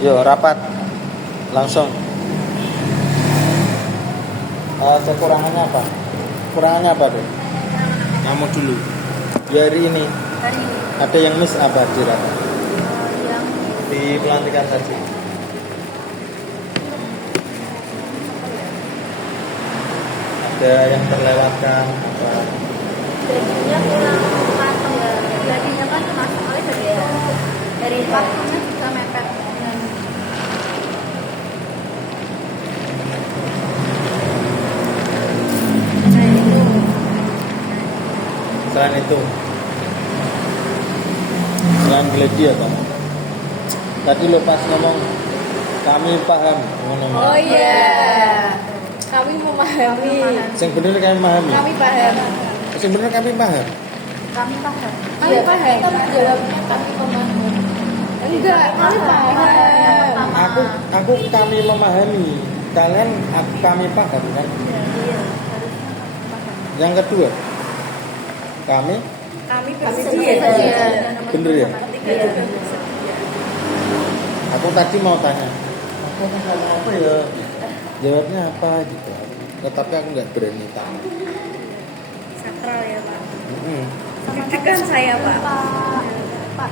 Yo rapat langsung. Kekurangannya apa? Kurangannya apa tuh? Kamu dulu. Di hari ini. Ada yang miss apa dirasa? Yang Di pelantikan tadi. Ada yang terlewatkan apa? dagingnya kurang matang ya. Dagingnya kan masuk oleh dari waktunya juga mepet. Selain itu, selain gladi apa? Tadi lo pas ngomong kami paham ngomong. Oh iya, kami memahami. Yang bener kami memahami. Kami paham. Yang bener kami paham. Kami paham. Kami paham. Kita jawabnya kami memahami. Enggak, kami paham. Aku kami memahami. Kalian kami paham kan? Iya. Yang kedua, kami Bersedia. bener ya? Iya. Aku tadi mau tanya, apa ya? Jawabnya apa gitu. Tetapi aku nggak berani tanya. Sakral ya Pak. Deg-degan saya Pak. Pak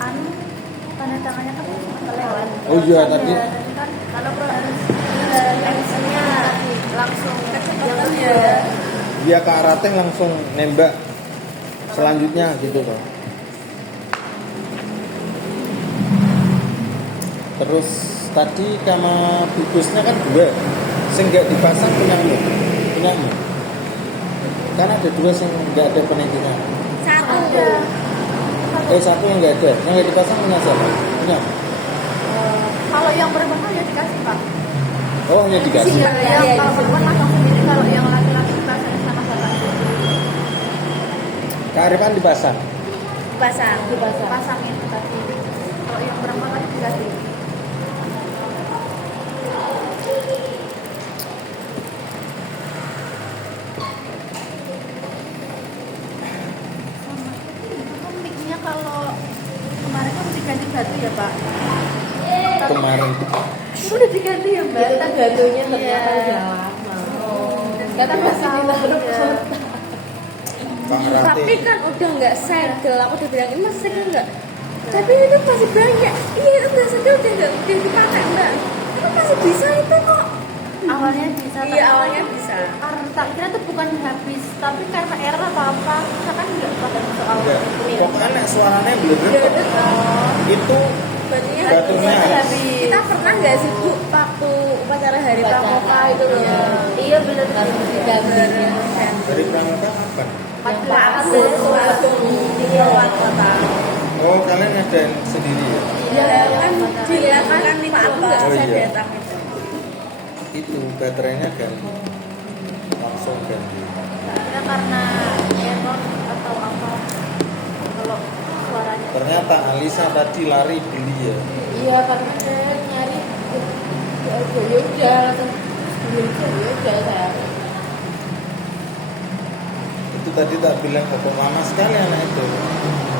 Anu tanda tangannya kan kelewat. Oh iya tadi. Kan kalau harus actionnya langsung Kecepatan ya. Dia ke arah tank langsung nembak selanjutnya gitu loh. Terus tadi sama bungkusnya kan dua, sing nggak dipasang punyamu. Karena ada dua sing nggak ada penitinya. Satu yang nggak ada, yang nggak dipasang punya siapa? Punya. kalau yang perempuan ya dikasih Pak. Oh hanya dikasih. Iya, yang kalau perempuan langsung sendiri, kalau yang laki-laki dipasang sama bapak. Kearifan dipasang. Pasangin tadi. Kalau yang perempuan lagi dikasih. Mic-nya kalau kemarin kan diganti batu ya Pak. Kemarin Udah diganti ya Mbak. Kita gatunya ternyata Iya. udah lama. Kita masih Tahu, ya. Pak Rate. Tapi kan udah nggak segel. Aku udah bilang ini masih segel nggak? Tapi itu masih banyak. Iya itu udah segel udah nggak dipakai Mbak. Itu masih bisa itu kok. Awalnya bisa. Iya awalnya bisa. Karena tak kira tuh bukan habis, tapi karena error apa-apa, kita kan nggak pada soal Enggak. itu. Pokoknya nek suaranya bener itu Batunya Batunya habis. Kita pernah nggak sih Bu waktu upacara hari pramuka itu loh? Iya benar. dari pramuka kapan? 14 di luar kota. Oh kalian ada sendiri ya? Ya kan dilihat kan Pak aku nggak Oh, bisa iya. datang itu. Itu baterainya ganti langsung ganti. Kira karena error atau apa? Kalau suaranya. Ternyata Alisa tadi lari beli ya. Iya karena saya nyari ya udah langsung beli aja ya udah saya. Itu tadi tak bilang kok lama sekali anak itu.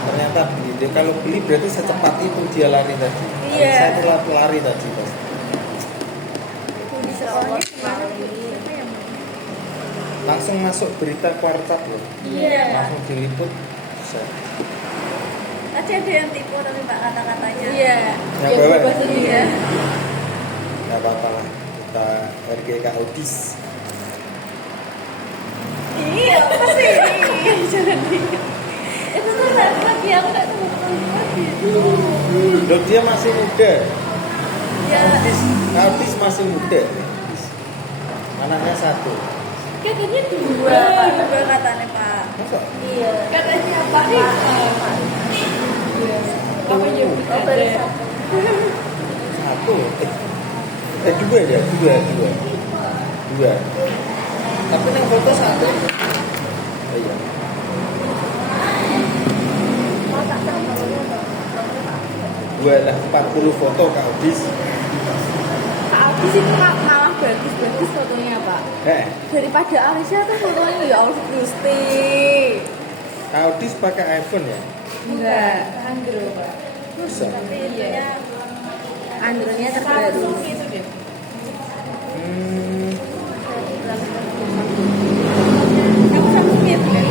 Ternyata beli. Dia kalau beli berarti secepat itu dia lari tadi. Iya. Saya tuh lari tadi pasti. Di sekolahnya kemarin siapa yang Langsung masuk berita kuartat loh. Iya. Langsung diliput. Bisa. Tadi ada yang tipu tapi Pak kata-katanya. Iya. Yang bawah. Iya. Gak apa-apa lah. Kita RGK Audis. Iya, apa sih? Jangan di. Itu tuh lagi aku nggak tahu lagi. Loh dia masih muda. Ya, Audis masih muda. Anaknya satu. katanya dua katanya Pak. Masa? Iya. Katanya Pak. Iya. Apa yang Oh, baru satu. Satu. Dua ya, dua. Tapi yang foto satu. Oh, iya. Mau tak tahu. Dua lah 40 foto Kak Audis. Kak Aldi sih malah bagus fotonya Pak. Daripada Alicia tuh fotonya ya Allah Gusti. Kak Audis pakai iPhone ya? Enggak, Android Pak. Masa? Tapi Iya. itunya Androidnya terbaru. Kamu Samsungnya bener?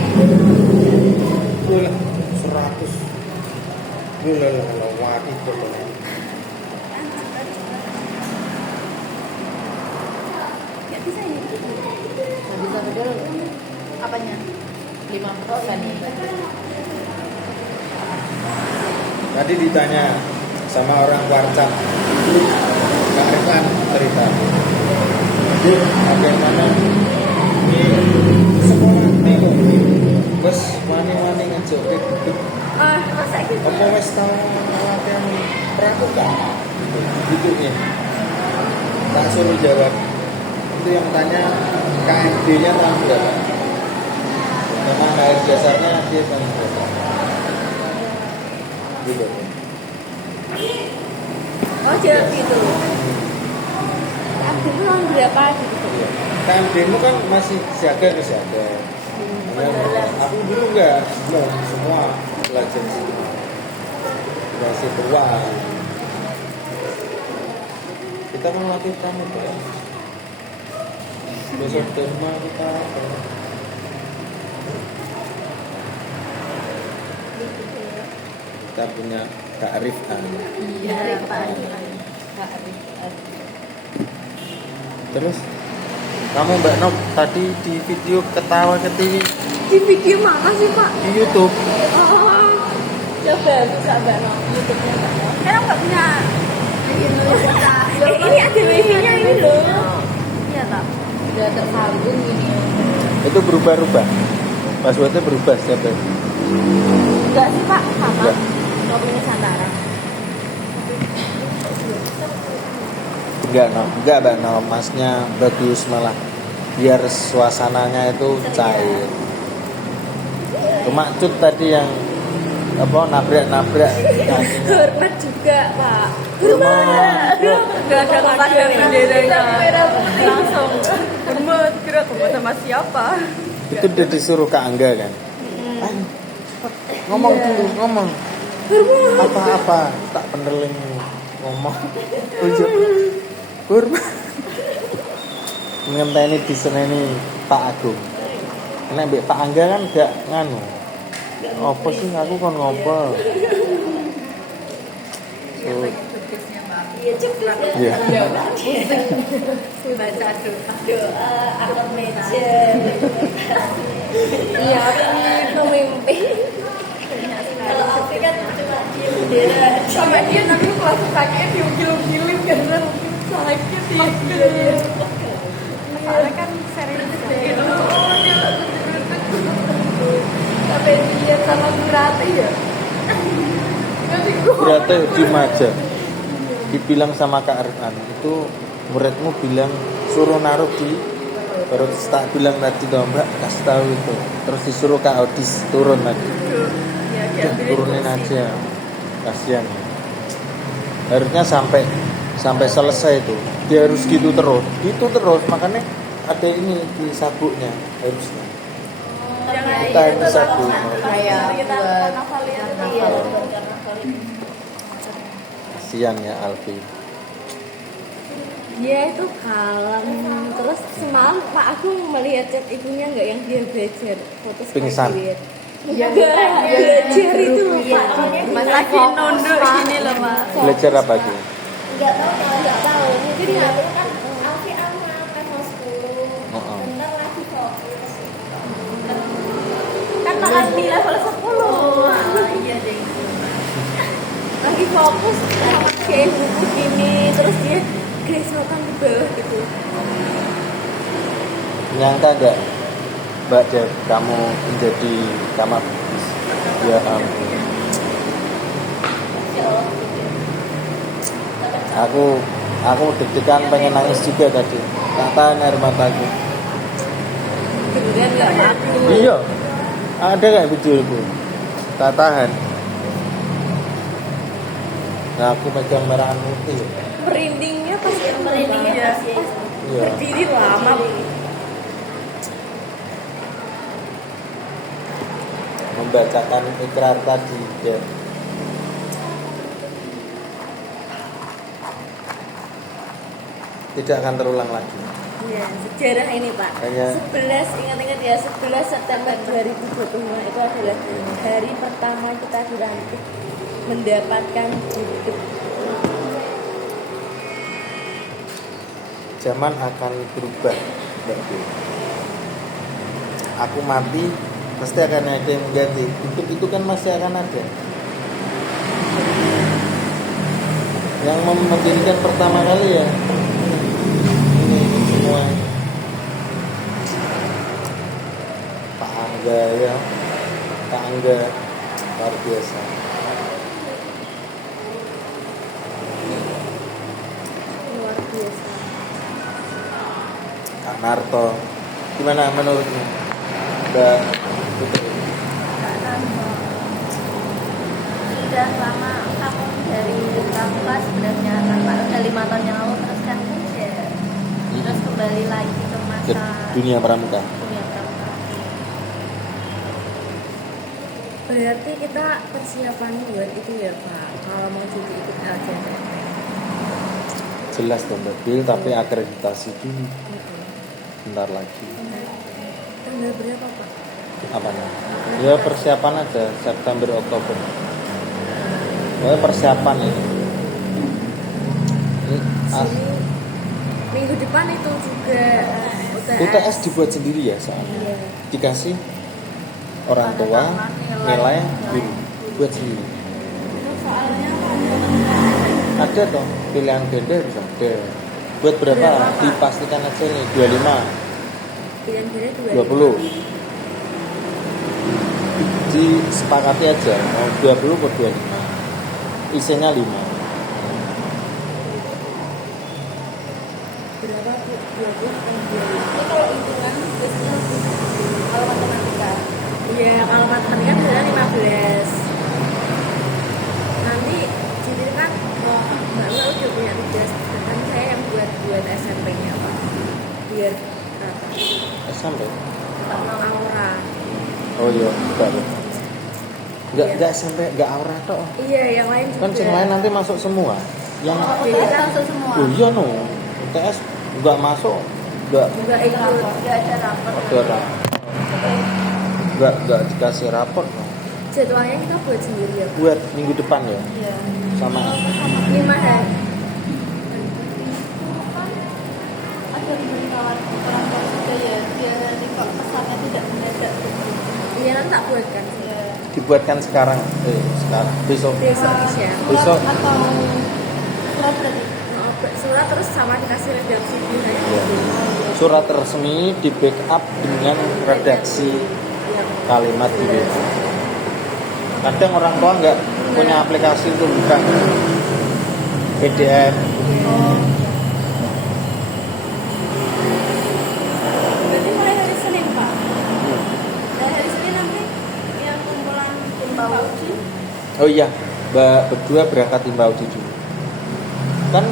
Lah 100. Lah wati pokoknya. Nggak bisa ini. Nggak bisa betul. Apanya? 50%. Tadi ditanya sama orang Warcap, Kak Rifan cerita, jadi bagaimana ini sekolah ini kok, bos wani-wani ngejok gitu, Masa gitu? apa wes tau latihan pramuka, gitu ya, tak suruh jawab, itu yang tanya KMD-nya tahu nggak? Memang KR dasarnya dia paling dasar, gitu. Oh jawab gitu. Aku itu tahun berapa gitu? KMD-mu kan masih siaga ke siaga. Aku dulu enggak, belum semua belajar semua. Masih tua. Kita kan latih pramuka. Besok ke rumah kita. Kita punya Kak Rifan. Iya, Pak. Terus kamu Mbak Nok tadi di video ketawa ketiwi Di video mana sih Pak? di YouTube. Oh, coba buka Mbak Nok, YouTube-nya Mbak Nok. Kan aku nggak punya. Ini ada wifi-nya ini loh. Iya, Pak. Udah tersambung gini. Itu berubah-ubah. Passwordnya berubah setiap hari. Enggak sih Pak, sama. Enggak. Nggak punya Nusantara. Enggak Mbak Nok, masnya bagus malah biar suasananya itu cair. Cuma Cut tadi yang apa nabrak kakinya. Hormat juga Pak. Hormat. Enggak ada kepada benderanya. Langsung hormat, kira hormat sama siapa? Itu udah disuruh Kak Angga kan. Ayo, cepat, ngomong dulu, ngomong. Apa-apa, tak pendeling ngomong. Ujuk. Hormat. Ngenteni diseneni Pak Agung. Nek mbek Pak Angga kan gak nganu. Apa sih aku kon ngobrol. So, Iya, cepat. iya. Baca doa, angkat meja. Iya, pemimpin. Kalau Alfi kan cuma diem bendera. Sampai dia nanti kelas sakit diugil-ugilin karena mungkin sakit ya. Soalnya kan serius gitu. Sampai dia sama Kurate ya. Nanti gua Berarti di Maja dibilang sama Kak Arifan itu muridmu bilang suruh naruh di baru tak bilang tadi dong Mbak kasih tahu itu terus disuruh Kak Audis turun lagi ya, turunin aja kasihan harusnya sampai selesai itu dia harus gitu terus makanya ada ini di sabuknya harusnya kita ini sabuk Kayak kita buat nafalin. iya. kasihan ya Alfi. Dia itu kalem. Terus semalam Pak aku melihat chat ibunya nggak yang dia belajar foto Pingsan. Enggak, belajar itu loh Pak. Mas lagi nunduk gini loh, Pak. Belajar apa tuh? Enggak tahu. Jadi nggak tahu kan Alfi sama level 10. Oh. Bentar lagi fokus. Kan Pak Alfi level 10. Iya deh. Lagi fokus sama kayak buku gini. Terus dia geresokan ke bawah gitu. Nyangka gak Mbak Dev kamu menjadi kamar ya ampun aku deg-degan pengen nangis juga tadi tak tahan air mataku. Kemudian nggak aku. Iya ada gak video itu tak tahan. Nah aku pegang merah putih. Merindingnya pasti Merindingnya pasti. Iya. berdiri lama. Membacakan ikrar tadi ya. tidak akan terulang lagi. Iya, sejarah ini Pak. Hanya- 11, ingat-ingat ya, 11 September 2025 itu adalah hari pertama kita dilantik mendapatkan hidup. Zaman akan berubah, Mbak Bu. Aku mati, pasti akan ada yang mengganti. Hidup itu kan masih akan ada. Yang mendirikan pertama kali ya ini semua Pak Angga ya, Pak Angga luar biasa. Luar biasa. Kak Narto, gimana menurutmu, Mbak Putri? Sudah lama aku dari kampus sebenarnya kan Pak, udah 5 tahun yang lalu terus kan kerja, terus kembali lagi ke Ke masa dunia pramuka. dunia pramuka. Berarti kita persiapan buat itu ya Pak, kalau mau jadi ikut LJPM. Jelas dong Mbak Bil, tapi akreditasi dulu bentar lagi. Tanggal berapa Pak? Apa namanya? Ya persiapan aja September Oktober. Ya persiapan ini. Sini, minggu depan itu juga UTS dibuat sendiri ya soalnya. Iya. Dikasih orang tua nilai guru buat sendiri. Itu soalnya Ada toh pilihan ganda bisa ada. Buat berapa? Berapa, Pak? Dipastikan aja nih 25, pilihan ganda 20. Disepakati aja mau 20 atau 25. Isinya 5. Berapa Bu? 20 atau 25? Ini kalau hitungan biasanya kalau matematika. Iya, kalau matematika biasanya 15. Nanti jadi kan Mbak udah punya tugas, sedangkan saya yang buat SMP-nya Pak. Biar rata. Sampai. Aura. Oh iya, enggak sampai enggak aura toh. Iya, yang lain juga. Kan yang lain nanti masuk semua. Yang UTS langsung semua. oh iya no, UTS enggak masuk, enggak Enggak ikut. Nggak ada rapor. enggak dikasih rapor no. Jadwalnya kita buat sendiri ya. Buat minggu depan ya. Iya. Sama 5 hari. Ada berkawan orang tua juga ya, biar nanti kok pesannya tidak mendadak. Iya, nanti tak buatkan sih. Iya. dibuatkan sekarang. Sekarang besok. Besok ya. Besok. Atau surat tadi. Surat terus sama dikasih redaksi Ya. Surat resmi di backup dengan redaksi kalimat gitu. Kadang orang tua nggak punya aplikasi untuk buka PDF. Berarti mulai hari Senin Pak. Dari hari Senin nanti yang kumpulan Timba uji. Oh iya, Mbak berdua berangkat Timba Uji dulu. Kan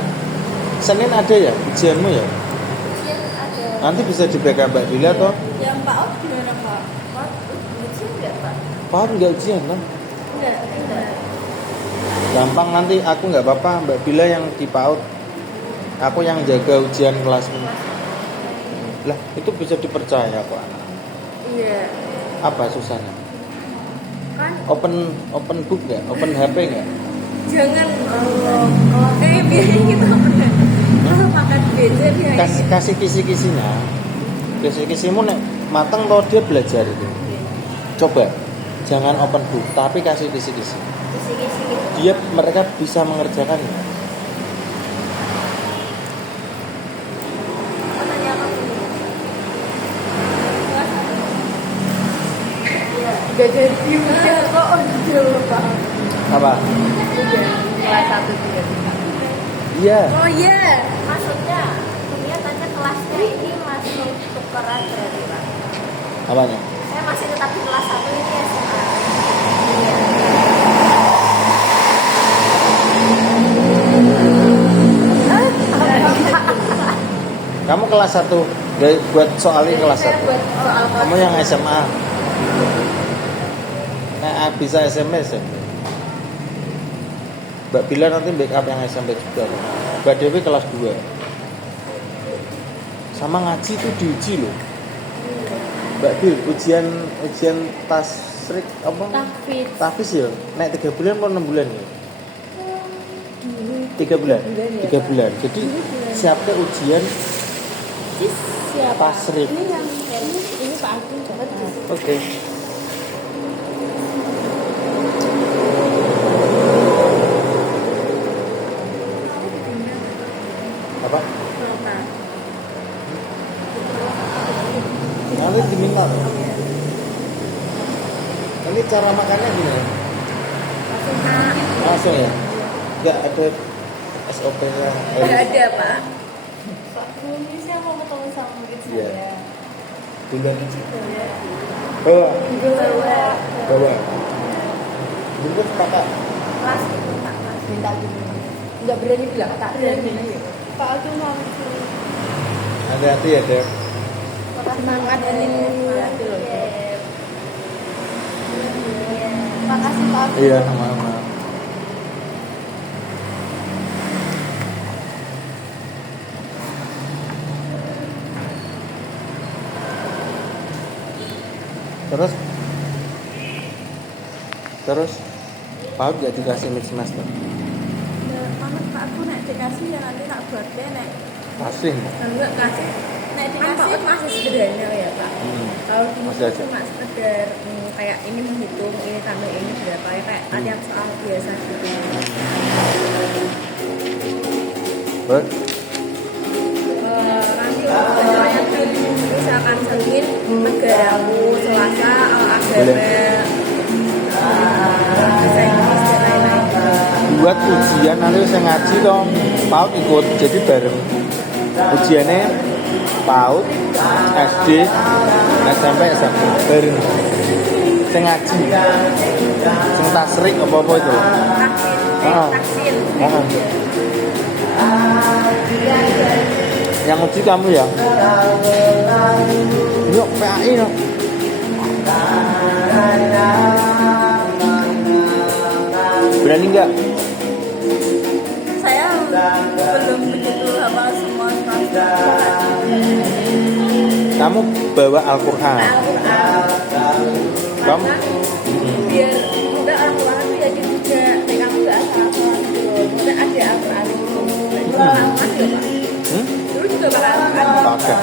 Senin ada ya ujianmu ya? Ujian ada. Nanti bisa di backup Mbak Dila toh? yang Pak Ot gimana Pak? Pak, ujian nggak Pak? Paham nggak ujian kan? Enggak. Gampang nanti aku nggak apa-apa Mbak Bila yang di PAUD, aku yang jaga ujian kelasmu. Lah itu bisa dipercaya kok anak. Iya. Apa susahnya? Kan Open book nggak? Open HP nggak? jangan kalau biasanya kita pernah kalau makan BJ biasanya Kasih kisi-kisinya. Kisi-kisimu nek mateng toh dia belajar itu. Coba jangan open book tapi kasih kisi-kisi. Kisi-kisi gitu. Dia mereka bisa mengerjakan. Tanya apa dulu? Iya. udah jadi udah kok udah Pak. Apa? Kelas 1 juga. Iya. Oh iya. Maksudnya, dia tanya kelasnya ini masih tukeran berarti Pak. Apanya? Saya masih tetap di kelas 1 ini SMA. Kamu kelas 1 buat soal ini kelas 1. Buat soal Kamu yang SMA. Nah, bisa SMP SMP. Mbak Bila nanti backup yang SMP juga. Mbak Dewi kelas 2. sama ngaji itu diuji loh. Mbak Bil, ujian tasrik apa? Tahfiz ya. Nek 3 bulan atau 6 bulan ya? 3 bulan. 3 bulan. Jadi siapnya ujian Siapa? tasrik. Ini Pak Agung. Oke. Apa? Nanti diminta. Ini cara makannya gimana? Langsung ya? Enggak ada SOP-nya. Enggak ada, Pak. Ini saya mau ketemu sama murid Iya. saya. Bulan Bawa. bawa. Jemput kakak. Kelas itu Pak, kelas. Minta gini. Enggak berani bilang tak berani. Pak Agung langsung. Hati-hati ya, Dek. Semangat ini hati loh. Makasih Pak Agung. Iya, sama-sama. Terus Pak gak dikasih mix master? Mana Pak Agung nek dikasih ya nanti tak buat deh nek. Kasih. Enggak kasih. Nek Kan dikasih Pak masih sederhana ya, Pak. Kalau di Masih aja. cuma sekedar kayak ini menghitung ini tambah ini berapa ya kayak tiap soal biasa gitu. Ber? Nanti saya misalkan Senin negaramu, Selasa agama, bahasa Inggris dan lain-lain. Buat ujian nanti saya ngaji dong. PAUD ikut jadi bareng. Ujiannya PAUD, SD, SMP, SMP bareng. Saya ngaji. Saya tasrik apa-apa itu. Taksin. Yang uji kamu ya? Yuk, PAI no. Berani nggak? saya belum begitu hafal semua Kamu bawa Al-Quran. Kamu? Biar udah Al-Quran tuh jadi juga kamu nggak asal-asalan gitu loh. Maksudnya ada Al-Quran itu. Al-Quran juga Pak. Dulu juga pakai Al-Quran. Pakai.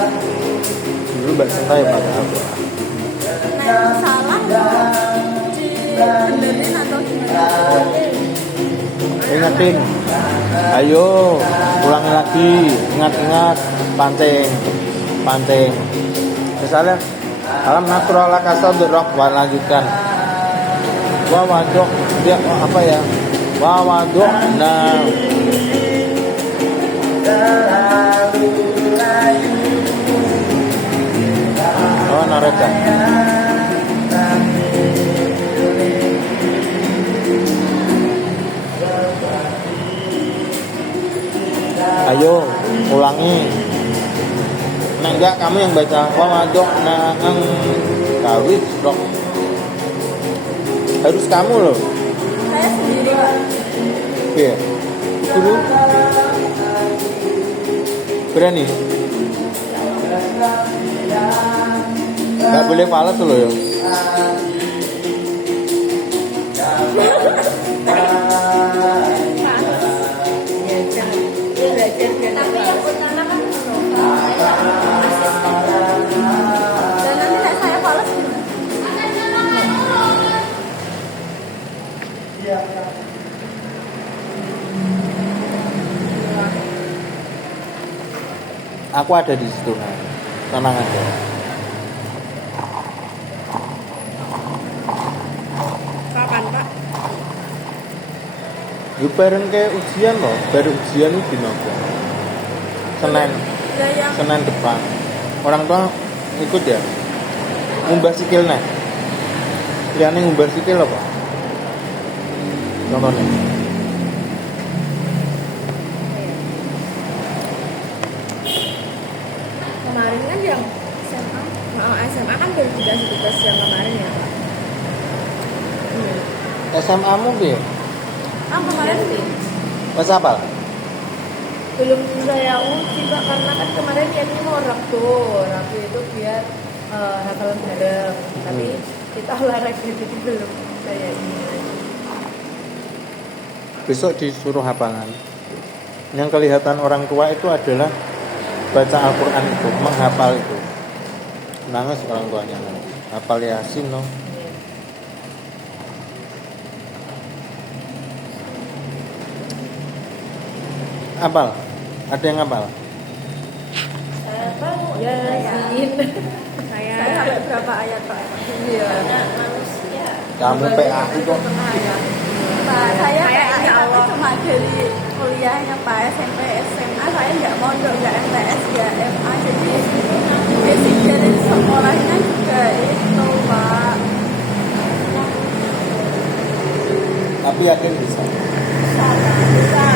Dulu Mbak Sinta ya pakai Al-Quran. nah salah dibenerin atau gimana Ingatin. Ayo, ulangi lagi. Ingat-ingat. Pancing. Misalnya, alam nasrul laka sadrak, lanjutkan. Wa waduk, dia apa ya? Wa waduk, nah. Oh, nareka. Ayo, ulangi. Nah, enggak, kamu yang baca. Wa waduk, nah, kawit, rok. Harus kamu loh. saya sendiri Pak. Oke. Dulu. Berani. Gak boleh falas loh ya. Ya jangan belajar biar Tapi yang utama kan dan nanti nek saya fales gimana? Aku ada di situ, nah. Tenang aja. kapan Pak? Yuk bareng ke ujian loh. Baru ujian itu di nopo. Lah yang Senin depan. Orang tua ikut ya. Ngumbah sikil nih. Liane ngumbah sikil apa? Contohnya. Kemarin kan yang SMA, SMA kan baru dikasih tugas yang kemarin ya Pak. SMA mu piye? kemarin sih. Wes apal? belum saya uji Pak, karena kan kemarin niatnya mau raktu itu biar hafalan bareng, tapi kita olahraga jadi belum saya ini. Besok disuruh hafalan. Yang kelihatan orang tua itu adalah baca Al-Quran itu, menghafal itu. Nangis orang tuanya, hafal Yasin loh. Hafal? Ada yang hafal? Saya tahu Yasin. saya Saya sampai berapa ayat Pak? Iya. Ada manusia. Kamu PA kok. Pak, saya Saya PA insya tapi Allah. cuma dari kuliahnya Pak, SMP, SMA saya nggak mondok, nggak MTS, nggak MA, jadi basic dari sekolahnya juga itu Pak. Tapi yakin bisa. Bisa.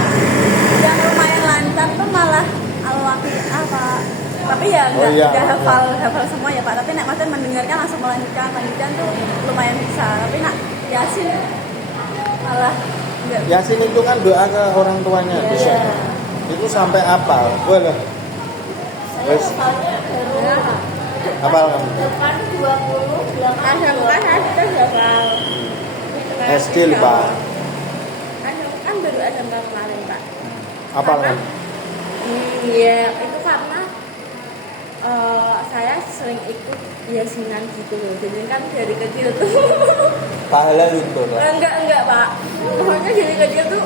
Yang lumayan lancar tuh malah Al-Waqiah Pak. Tapi ya Oh, iya. nggak hafal semua ya Pak. Tapi nak maksudnya mendengarkan langsung melanjutkan tuh lumayan bisa. Tapi nak Yasin malah nggak. Yasin itu kan doa ke orang tuanya Iya. bisa. Itu sampai apal. Boleh. Saya Wes. hafalnya baru Hafal kamu? depan 20 belakang Asal 20. kan kita hafal. SD lupa. Kan baru ada kemarin Pak. Apal kan? Iya, itu karena saya sering ikut yasinan gitu loh. Jadi kan dari kecil tuh Pahala luntur. enggak Pak. Pokoknya dari kecil tuh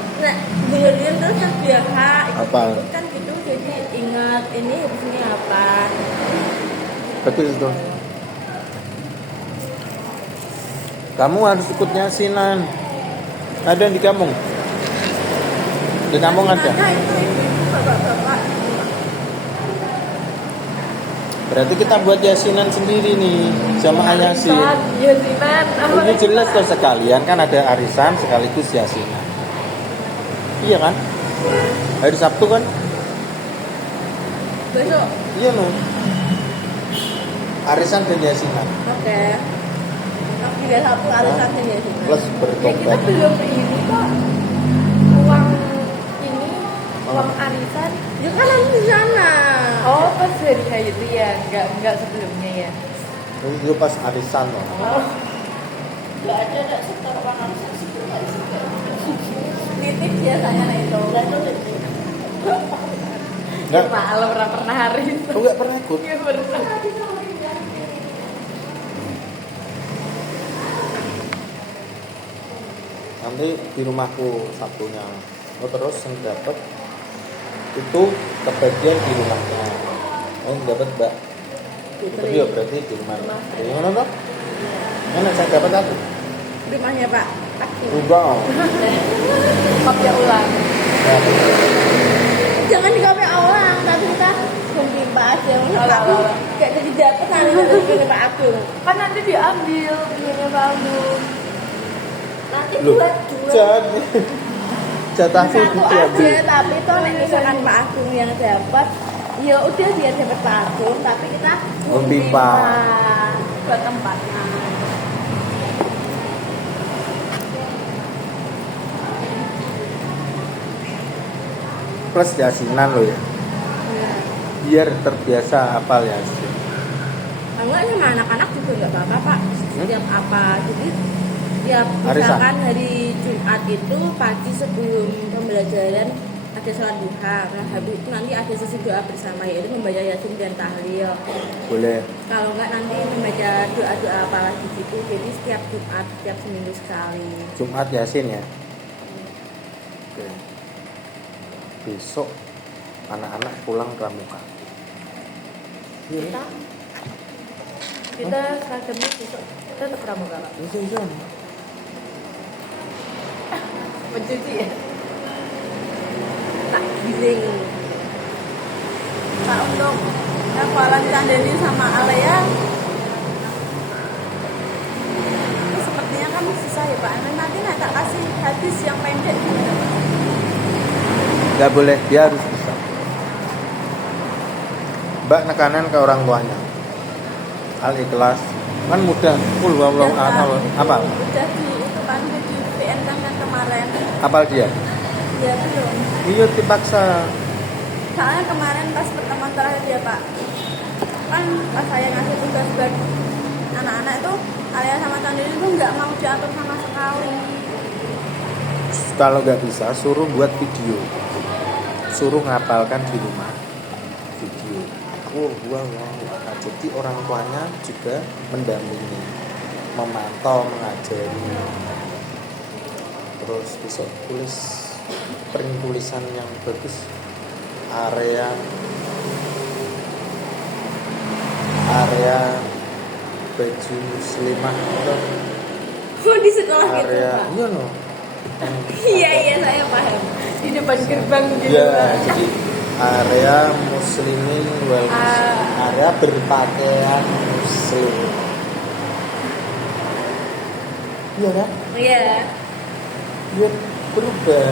dengerin terus kan biasa Hafal. ikut kan gitu. Jadi ingat ini habis ini apa. Betul itu. Kamu harus ikut Yasinan. Ada di kampung? Di kampung ada? Nah, itu ibu-ibu bapak-bapak. Berarti kita buat Yasinan sendiri nih, jamaah Yasin. Yasinan. Ini jelas tuh sekalian kan ada arisan sekaligus Yasinan. Iya kan? Hari Sabtu kan? Besok. Iya no. Arisan dan Yasinan. Oke. Tidak satu alasan yasinan. Plus Ya kita bertobat. belum ini kok uang ini uang arisan ya kan nanti di sana. Oh pas dari kayak itu ya nggak sebelumnya ya. Itu pas arisan loh. Oh Nggak ada setor uang arisan juga. Nitip biasanya nah itu. Enggak. malam pernah hari itu. Aku enggak pernah ikut. Iya pernah. Nanti di rumahku Sabtunya. Oh terus yang dapat itu kebagian di rumahnya. Yang dapat Mbak. Itu ya berarti di rumah. Di mana toh? Mana saya dapat aku? Rumahnya Pak. Aku. Enggak. Kopi ulang. Ya, Jangan di kopi ulang, tapi kita mungkin Pak Agung. Aku kayak jadi dapat nanti dari Pak Agung. Kan nanti diambil punya Pak Agung. Nanti Loh, dua. jadi jatahku Satu diambil. aja, tapi toh nek misalkan Pak Agung yang dapat, ya udah dia dapat Pak Agung, tapi kita Mempipa. buat tempatnya. Plus Yasinan loh ya. Biar terbiasa hafal Yasin. Enggak sama anak-anak juga nggak apa-apa Pak. Setiap apa, jadi tiap Arisan. misalkan hari Jumat itu pagi sebelum pembelajaran ada sholat duha. Nah habis itu nanti ada sesi doa bersama yaitu membaca Yasin dan tahlil. Boleh. Kalau enggak nanti membaca doa-doa apa lagi gitu. Jadi setiap Jumat, setiap seminggu sekali. Jumat Yasin ya. Oke. Besok anak-anak pulang pramuka. Kita seragamnya besok kita tetap pramuka Pak. Iya. Mencuci ya. Tak giling. Pak untuk hafalan Candeni sama Alea itu sepertinya kan susah ya Pak. Nanti tak kasih hadis yang pendek gimana Pak? Gak boleh, dia harus bisa. Mbak nekanan ke orang tuanya. Al-Ikhlas kan mudah. Kul wallahu ahad. Apa? Udah di itu kan udah di PN kan yang kemarin. Apal dia? Ya belum. Iya dipaksa. Soalnya kemarin pas pertemuan terakhir ya Pak, kan pas saya ngasih tugas buat anak-anak itu Alia sama Chandra itu nggak mau diatur sama sekali. Kalau nggak bisa, suruh buat video, suruh ngapalkan di rumah video. Wah. Nah, jadi orang tuanya juga mendampingi, memantau, mengajari. Terus besok tulis print tulisan yang bagus, area baju muslimah atau Oh, di sekolah gitu, area Pak. iya no. Iya, saya paham. Di depan gerbang gitu, Ya, Pak. jadi area muslimin wal area berpakaian muslim. Iya kan? Iya. Iya, berubah.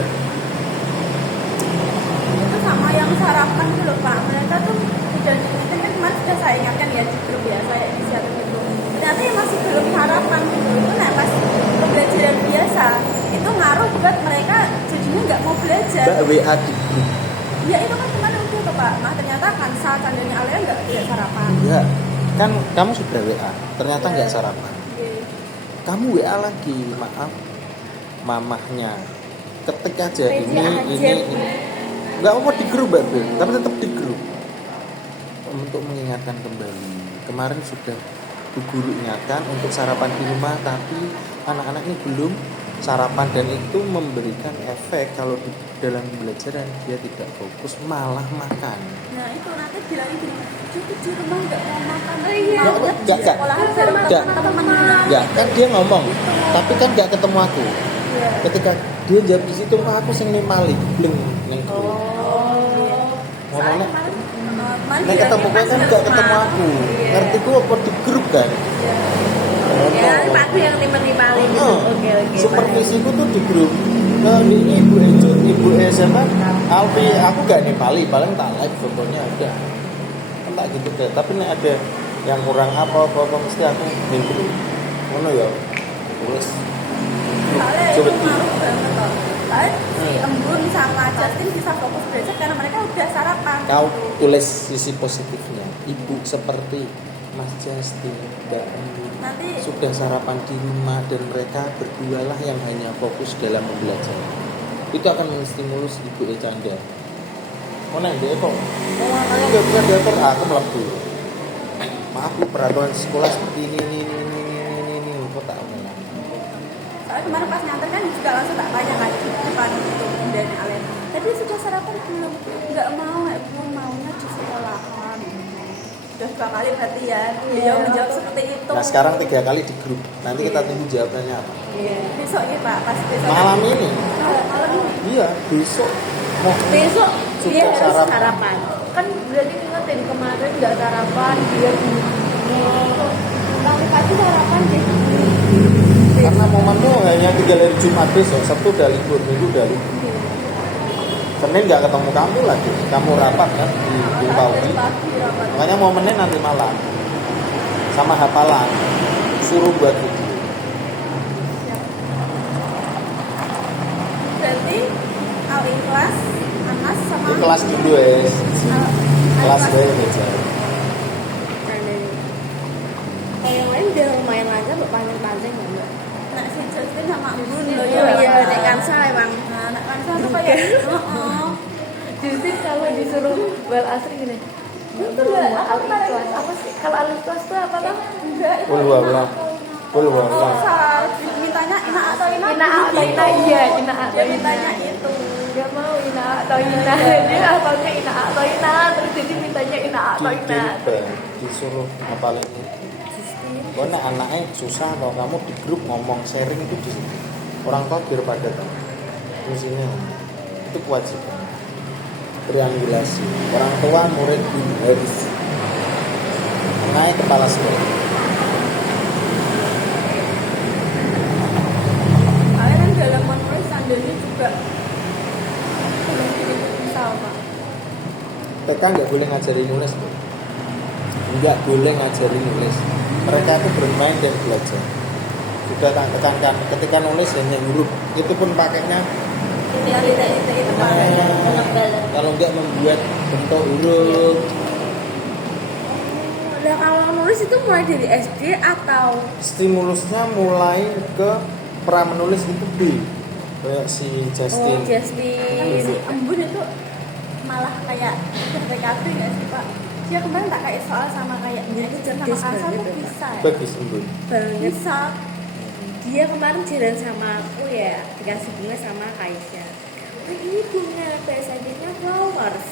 Itu sama yang sarapan gitu loh Pak, mereka tuh udah itu kan kemarin sudah saya ingatkan ya di grup ya, saya inisiatif itu ternyata yang masih belum sarapan gitu. Itu nah pas pembelajaran biasa itu ngaruh buat mereka jadinya nggak mau belajar. Mbak WA di grup. Ya itu kan kemarin udah tuh Pak, nah ternyata Kansa, Chandra, Alia tidak sarapan. Enggak. Kan kamu sudah WA, ternyata nggak sarapan. Iya. Kamu WA lagi, maaf mamahnya. Ketik aja ini. Nggak apa di grup Mbak Bel, tapi tetap di grup. Untuk mengingatkan kembali. Kemarin sudah Bu Guru ingatkan untuk sarapan di rumah, tapi anak-anak ini belum sarapan dan itu memberikan efek kalau di dalam pembelajaran dia tidak fokus malah makan. Nah itu nanti bilangnya gini, jadi di rumah nggak mau makan, Iya. maunya di Nggak. sekolah bareng Nggak. teman-teman. Ya kan dia ngomong, tapi kan nggak ketemu aku. Iya. Ketika dia jawab di situ kok aku sing nimali bleng ning grup. Soalnya Ngomongnya kemarin nek ketemu kan nggak ketemu aku. Ngerti ku apa di grup kan? Ya, Pak aku yang nimali gitu. Oke. Supervisiku tuh di grup. Nah, ini ibu SMA, Alfi, aku gak nimali, paling tak like fotonya ada. Entah gitu deh. Tapi nek ada yang kurang apa mesti aku mimpi. Ngono ya. Terus soalnya itu coba ngaruh banget loh. Soalnya si Embun sama Justin bisa fokus belajar karena mereka udah sarapan. kau tulis sisi positifnya. Ibu seperti Mas Justin, Mbak Embun Nanti sudah sarapan di rumah dan mereka berdualah yang hanya fokus dalam belajar. Itu akan menstimulus Ibu Ecanda. Oh nek dia kok anaknya nggak bisa diatur, aku melebu. Maaf Bu, peraturan sekolah seperti ini. Kok tak omong. soalnya kemarin pas nyantar kan juga langsung tak tanya kan di depan itu dan Alia. Tapi sudah sarapan belum? Nggak mau, belum maunya di sekolahan. Udah 2 kali berarti ya. Beliau menjawab seperti itu. Nah sekarang 3 kali di grup. Nanti kita tunggu jawabannya apa. Besok ya Pak, pas besok. Malam ini. Malam ini. Iya, besok. Mau Besok Sudah dia harus sarapan. sarapan. Kan berarti ingetin kemarin nggak sarapan dia Tapi pasti sarapan deh. karena momennya hanya 3 hari Jumat besok, Sabtu udah libur, Minggu udah libur. Senin nggak ketemu kamu lagi, kamu rapat kan di Pauli. Pagi rapat. Makanya momennya nanti malam sama hafalan, suruh buat video. Berarti Al-Ikhlas, Anas sama Ini kelas dulu ya, kelas gue aja. Kalau yang lain udah lumayan lancar, Mbak, pancing-pancing ya, Mbak. Nah si Justin sama Embun Oh loh iya, Nek Kansa emang. Nah, anak Kansa tuh kayak Justru kalau disuruh bal asri gini. Itu al-ikhlas apa sih? Kalau al-ikhlas itu apa tuh? enggak itu Ulwallah. saat mintanya ina atau ina Ina atau ina, iya, ina atau dia ina. mintanya itu Gak mau ina atau ina. Dia hafalnya ina atau ina, terus jadi mintanya ina atau ina. Disuruh ngapalin itu. Karena anaknya susah kalau kamu di grup ngomong sharing itu di orang tua biar pada tahu. Fungsinya itu kewajiban. Triangulasi. Orang tua murid guru harus naik kepala sekolah. soalnya kan dalam menulis Sandanya juga belum begitu bisa Pak. TK nggak boleh ngajarin nulis tuh. Nggak boleh ngajarin nulis. Mereka itu bermain dan belajar. Sudah tak tekankan ketika nulis hanya huruf. Itu pun pakainya Titik itu Pak. kalau nggak membuat bentuk huruf. Nah kalau nulis itu mulai dari SD atau Stimulusnya mulai ke pra menulis itu B. Kayak si Justin. Oh, Justin. Si Embun itu malah kayak PKB nggak sih Pak? Dia kemarin tak kayak soal sama kayak Dia itu sama cerdas Kasa banget, tuh Pak. bisa. Ya? Bagus Embun. banget. Bisa. Dia kemarin jalan sama aku ya, dikasih bunga sama Kaisya. Oh, ini bunga bahasa Inggrisnya flowers.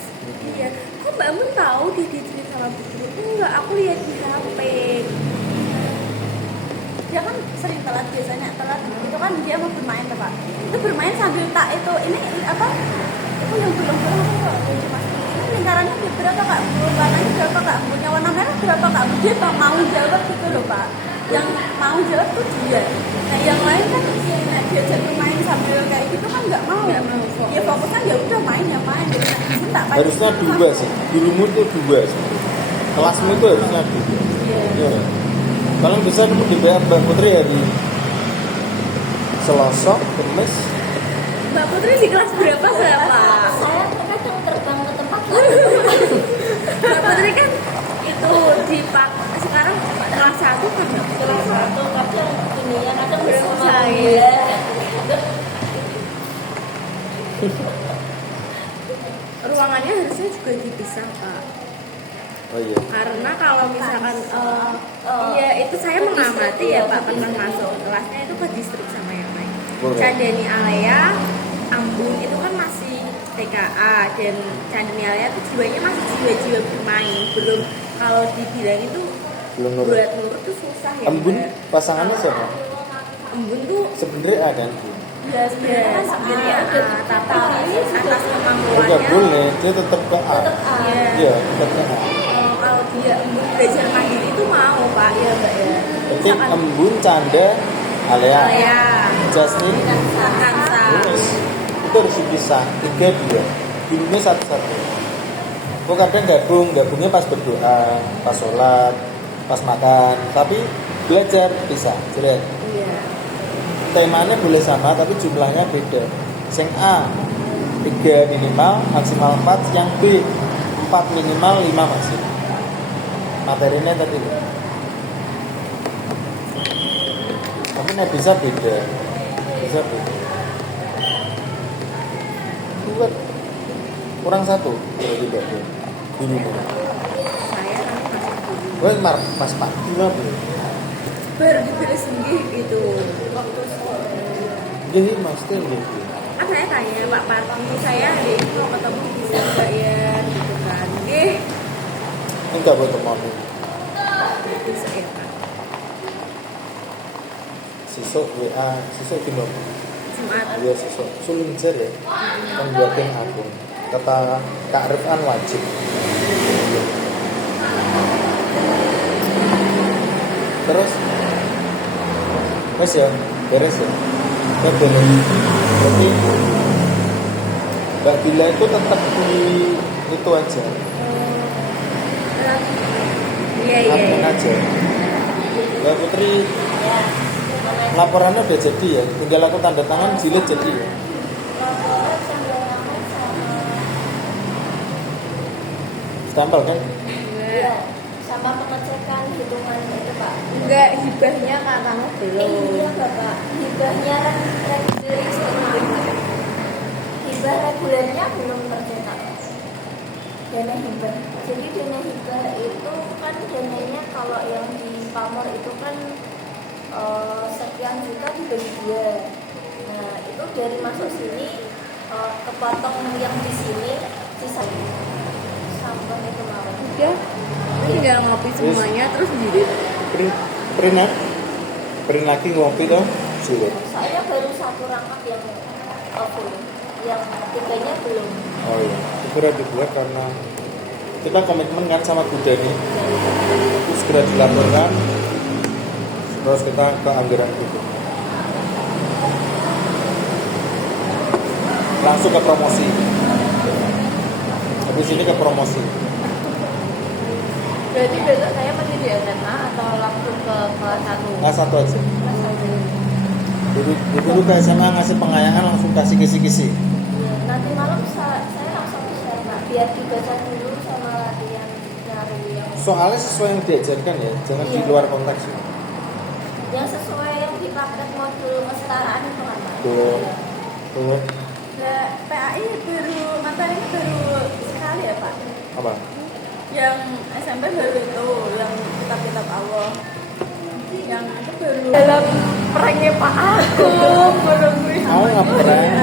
Iya. Kok Mbak Mun tahu ditulis sama buku? Enggak, aku lihat di HP. Dia kan sering telat biasanya telat itu kan dia mau bermain tuh, Pak. Itu bermain sambil tak itu ini apa? Itu yang belum cuma ini lingkarannya berapa Kak? Warnanya berapa Kak? Punya warna merah berapa Kak? Dia tak mau jawab gitu loh Pak. Yang mau jawab tuh dia. Nah yang lain kan dia jadi main sambil kayak gitu kan nggak mau. Dia fokusnya ya udah main ya main. Nah, Harusnya 2 sih. Dulumu itu 2 sih. Kelasmu itu harusnya 2. Iya. Paling besar itu di Mbak Putri hari Selasa, Kamis. Mbak Putri di kelas berapa saya Pak? Saya kadang terbang ke tempat lain. Mbak Putri kan itu di Pak sekarang kelas 1 kan ya? Kelas 1 kadang ini ya kadang bersama Saya. Ruangannya harusnya juga dipisah Pak. Oh iya. Karena kalau misalkan iya itu saya mengamati ya Pak pernah masuk kelasnya itu ke distrik sama yang lain. Boleh. Candani Alea, Ambun itu kan masih TKA dan Candani Alea itu jiwanya masih jiwa-jiwa bermain. Belum kalau dibilang itu Belum nurut. buat nurut tuh susah ya. Embun Mbak. pasangannya siapa? Embun tuh Sebenarnya ada kan? ya sebenarnya kan sendiri tapi atas Enggak kemampuannya boleh, dia tetap ke A. ya. Iya, tetap ke A. Kalau dia Embun belajar mandiri itu mau Pak ya Mbak ya. Berarti Embun, Canda, Alea, Alea, Jasmine, Kansa. Yunus. Itu harus dipisah 3-2. Dulunya 1-1. Kok kadang gabungnya pas berdoa, pas sholat, pas makan. Tapi belajar bisa, jelek. Iya. Temanya boleh sama tapi jumlahnya beda. Sing A 3 minimal maksimal 4, yang B 4 minimal 5 maksimal. Materinya tadi. Tapi nggak bisa beda. Bisa beda. Buat kurang 1 berarti berarti. Dulu Saya kan masih dulu. Wah, Mas Pak, gimana Bu? Baru dipilih sendiri gitu. Waktu Jadi maksudnya gitu. kan saya tanya Pak Parti, saya ada ini mau ketemu bisa nggak ya gitu kan. Enggak buat teman. Bisa ya Pak. Sisuk WA, sisuk di mana? Jumat. Ya sisuk sulunjer ya. Pembuatan akun. Kata Kak Rifan wajib. Terus ya, beres ya. Ya beres. Berarti Mbak Bila itu tetap di itu aja. Iya iya. Admin aja. Mbak Putri laporannya udah jadi ya, tinggal aku tanda tangan jilid jadi ya. Stempel kan? Enggak. sama pengecekan hitungan itu Pak. Enggak, hibahnya katanya belum. Iya Bapak, hibahnya hibah regulernya belum tercetak. Dana hibah. Jadi dana hibah itu kan dananya kalau yang di pamor itu kan sekian juta dibagi 2. Nah itu dari masuk sini kepotong yang di sini sisa sampel itu mau. Udah, tinggal ngopi semuanya terus jadi. Print lagi ngopi dong. Sudah. Saya baru 1 rangkap yang full, yang 3-nya belum. Oh iya, segera dibuat karena kita komitmen kan sama Budani. Itu segera dilaporkan. Terus kita ke anggaran itu. Langsung ke promosi. Habis ini ke promosi. Berarti besok saya masih di SMA atau langsung ke kelas 1? Nah, satu aja. Dulu ke SMA ngasih pengayangan langsung kasih kisi-kisi. Ya, nanti malam saya langsung ke sana. biar dibaca dulu sama latihan nyari Soalnya sesuai yang diajarkan ya, jangan di Iya. luar konteks. yang sesuai yang di praktek modul kesetaraan itu kan Pak? Tuh. Tuh. Nah, PAI baru materinya baru sekali ya Pak? Apa? Yang SMP baru itu, yang kitab-kitab Allah. Yang itu baru dalam pranknya Pak Agung belum Kamu ngeprank.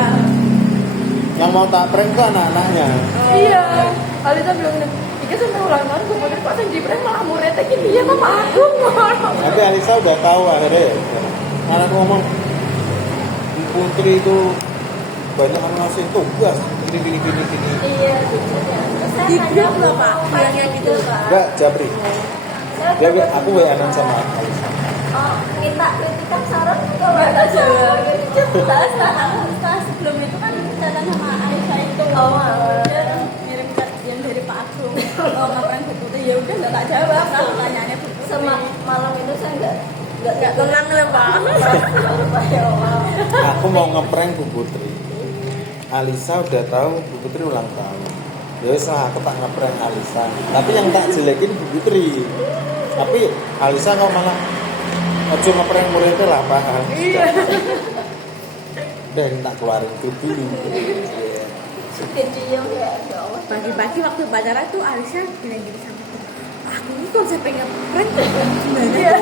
Yang mau tak prank tuh anak-anaknya. Iya, Alisa bilang Ika sampai ulang tahun kemudian Pak Sanji prank malah muridnya gini ya Pak Agung. Tapi Alisa udah tahu akhirnya ya. Anak ngomong Putri itu banyak ngasih tugas gini. Iya, gitu ya. Terus saya Di tanya grup loh, Pak, bilangnya gitu. Pak. Enggak, Jabri. Saya Aku WA-an sama Alisa. minta kritikan saran juga nggak jawab. Jelas setelah sebelum itu kan catatan sama Aisyah itu. Dia ngirim chat yang dari Pak Agung. Ngapain Bu Putri? Ya udah nggak tak jawab. Kan pertanyaannya Bu Putri. Sama malam itu saya nggak tenang lah Pak. Aku mau ngeprank Bu Putri. Alisa udah tahu Bu Putri ulang tahun. Ya wis lah, aku tak ngeprank Alisa. Tapi yang tak jelekin Bu Putri. Tapi Alisa kok malah ojo ngeprank muridnya lah paham. Iya. Dan tak keluarin itu dulu. Kecil ya Allah. Pagi-pagi waktu pacaran tuh Alisa bilang gitu sama aku, aku ini konsepnya ngeprank gimana ya?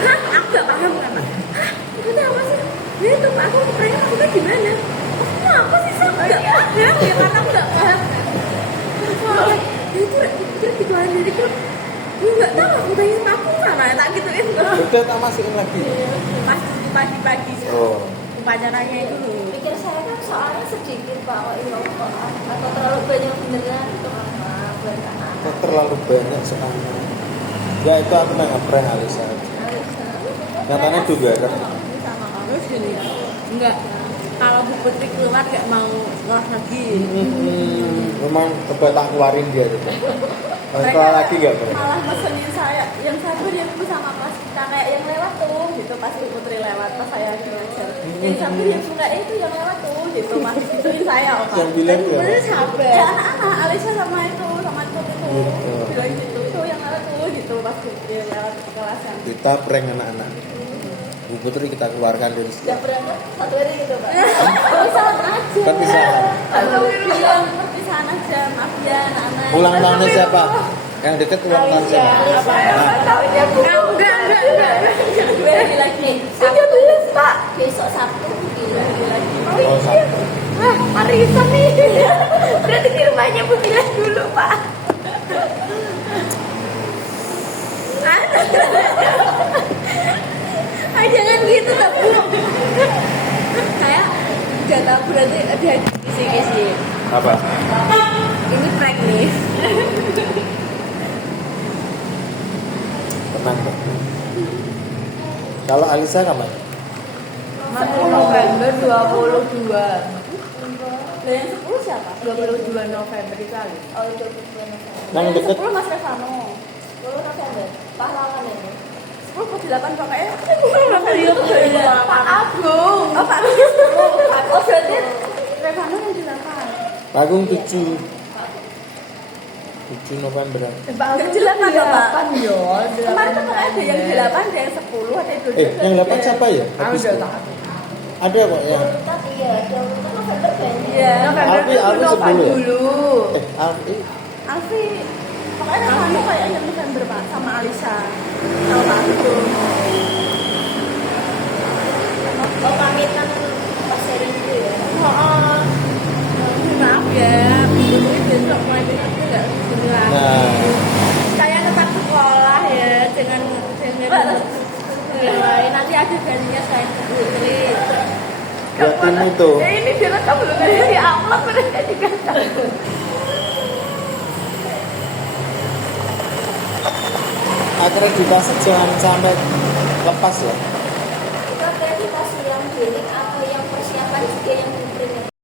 Hah? Aku gak paham kan? Hah? Itu tuh apa sih? Ya itu Pak, aku ngepranknya maksudnya gimana? Maksudnya apa sih? Saya gak paham, gimana aku gak paham. Soalnya, ya itu dikeluarin dari grup. Gue gak tahu, aku tanya sama aku sama, tak gituin. Udah tak masukin lagi. Pas pagi-pagi Oh. pacarannya itu loh. Pikir saya kan soalnya sedikit Pak, kok ini atau terlalu banyak beneran itu apa buat anak. Kok terlalu banyak sekarang. Ya itu aku nggak ngeprank Alisa. Nyatanya juga kan. Sama Terus gini, enggak, kalau Bu Putri keluar gak mau keluar lagi. Memang coba tak keluarin dia tuh. Setelah lagi gak pernah. malah mesenin saya yang satu dia dulu sama kelas kita kayak yang lewat tuh gitu pas Bu Putri lewat pas saya ngajar yang satu yang suka itu yang lewat tuh gitu masih gituin saya Pak. Yang bilang Tapi ya. sebenarnya sahabat. Ya anak-anak Alisa sama itu sama itu Gitu. bilang gitu itu yang lewat tuh gitu pas Bu Putri lewat ke kelas yang Kita prank anak-anak. Bu Putri kita keluarkan dari nggak sekolah. berangkat satu hari gitu Pak. Perpisahan aja. Perpisahan. Kalau bilang perpisahan aja maaf ya anak-anak. Ulang tahunnya siapa? Yang deket ulang tahun siapa? Alisa Nah, tahu dia Bu. Enggak. Lagi. Sudah tulis Pak. Besok Sabtu lagi. oh, satu. Wah, Marisa nih. Berarti di rumahnya Bu Bilas dulu, Pak. Ah, jangan gitu lah Bu. Kayak udah tahu berarti ada kisi-kisi. Apa? Ini prank nih. Tenang kok. Kalau Alisa kapan? 10 November 22. Lah yang 10 siapa? 22 November kali. Oh, 22 November. Yang deket. 10 Mas Revano. 10 November. Pahlawan ini. 10 ke 8 pokoknya. 10 November. Pak Agung. Oh, Pak Agung. Oh, berarti Revano yang di 8. Agung 7 November. Yang di 8 loh, Pak. 8 yo. Kemarin tuh pokoknya ada yang di 8, ada yang 10, ada yang 22. Yang 8 siapa ya? Aku Habis udah itu. tahu. Ada kok ya. Urutan iya, ada urutan November banyak. Iya. November Alfi itu Nova 10 ya? dulu. Alfi Alfi pokoknya Revano kayaknya November Pak sama Alisa sama Pak Agung. Oh pamitan pas seri itu ya. Oh. Maaf ya, ini besok mulai besok tuh nggak kesini lagi. Nah. Saya tetap sekolah ya, jangan nanti ada janjinya saya ke Putri. buat tim itu. Ya ini dia kan belum ada di upload mereka juga. Akreditasi jangan sampai lepas ya.